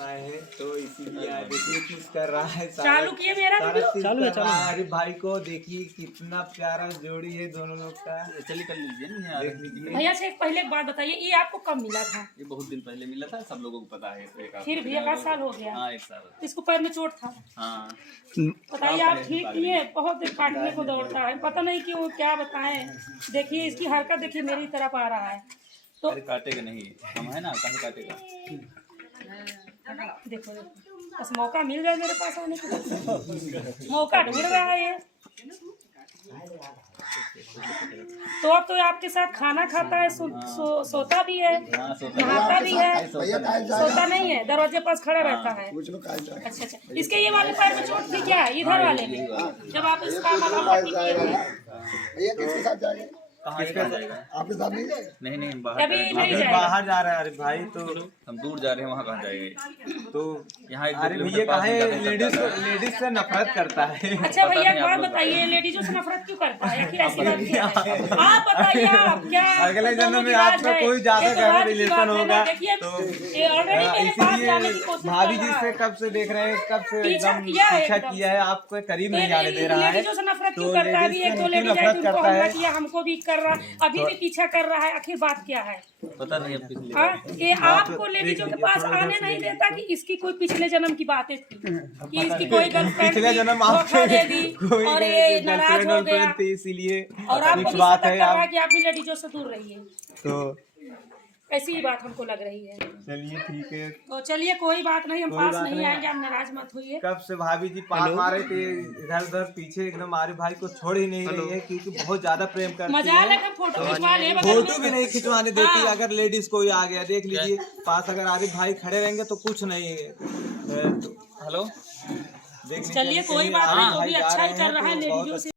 आए हैं तो इसीलिए देखिए किस कर रहा है। चालू किए मेरा वीडियो? चालू है, चालू है। अरे भाई को देखिए कितना प्यारा जोड़ी है दोनों लोग का। चलिए कर लीजिए ना, देख लीजिए। भैया से पहले एक बात बताइए, ये आपको कब मिला था? ये बहुत दिन पहले मिला था, सब लोगों को पता है। फिर भी 1 साल हो गया। हाँ 1 साल। इसको पैर में चोट था। हाँ बताइए आप ठीक किए? बहुत देर काटने को दौड़ता है, पता नहीं क्यों, क्या बताएं। देखिए इसकी हरकत देखिए मेरी तरफ आ रहा है तो अरे काटेगा नहीं, हम है ना, कहीं काटेगा। देखो बस मौका मिल जाए मेरे पास आने का, मौका ढूंढ रहा है ये। तो अब तो आपके साथ खाना खाता है, सोता भी है, नहाता भी है, सोता नहीं है, दरवाजे पास खड़ा रहता है। अच्छा अच्छा, इसके ये वाले पैर में चोट थी क्या? इधर वाले में जब आप इसका मलहम पट्टी कहाँ जाएगा? आपके साथ नहीं जाएगा? नहीं नहीं, हम बाहर कभी जा रहे नहीं हैं। जाएगा। बाहर जा रहा है। अरे भाई तो हम दूर जा रहे हैं, वहाँ कहाँ जाएंगे? तो यहाँ एक अरे भैया कहे लेडीज से नफरत करता है। अच्छा भैया एक बात बताइए, लेडीजों से नफरत क्यों करता है? आखिर ऐसी बात क्या है? आप बताइए, आप क्या अगले जन्म में आपका कोई ज्यादा गहरा रिलेशन होगा तो ऑलरेडी मेरे पास जाने की कोशिश भाभी कर जी रहा से है। कब से देख रहे हैं, कब से पीछा एकदम किया है पीछा एकदम। किया है, आपको करीब नहीं जाने दे रहा है। लेडीजों से नफरत क्यों तो करता है? अभी लेडीज एक से दो क्यों लेडीज आई नफरत थी, उनको करता हमला है? किया, हमको भी कर रहा, अभी भी पीछा कर रहा है। आखिर बात क्या है? पता नहीं अब पिछले हाँ, ये आपको लेडीजों के पास आने नहीं देता कि इसकी कोई पिछले जन्म की बातें थी, कि इसकी कोई गर्लफ्रेंड पिछले जन्म धोखा दे दी कोई और ये नाराज हो गया, गर्लफ्रेंड थी इसीलिए और आपको कुछ भी बात सतर्क है कर रहा है आप कि आप भी लेडीजों से दूर रहिए। तो ऐसी ही बात हमको लग रही है। चलिए ठीक है। तो चलिए कोई बात नहीं, हम कोई पास बात नहीं नहीं। आएंगे, आप नाराज मत होइए। कब से भाभी जी पास आ रहे थे, इधर उधर पीछे एकदम हमारे भाई को छोड़ ही नहीं रही है क्योंकि बहुत ज्यादा प्रेम करती मजा है। लगा, फोटो खिंचवा ले बगल फोटो में। भी नहीं खिंचवाने देती। हाँ। अगर लेडीज कोई आ गया देख लीजिए पास, अगर आरिफ भाई खड़े रहेंगे तो कुछ नहीं है। हेलो देख लीजिए। चलिए कोई बात नहीं, वो भी अच्छा ही कर रहा है लेडीजों से।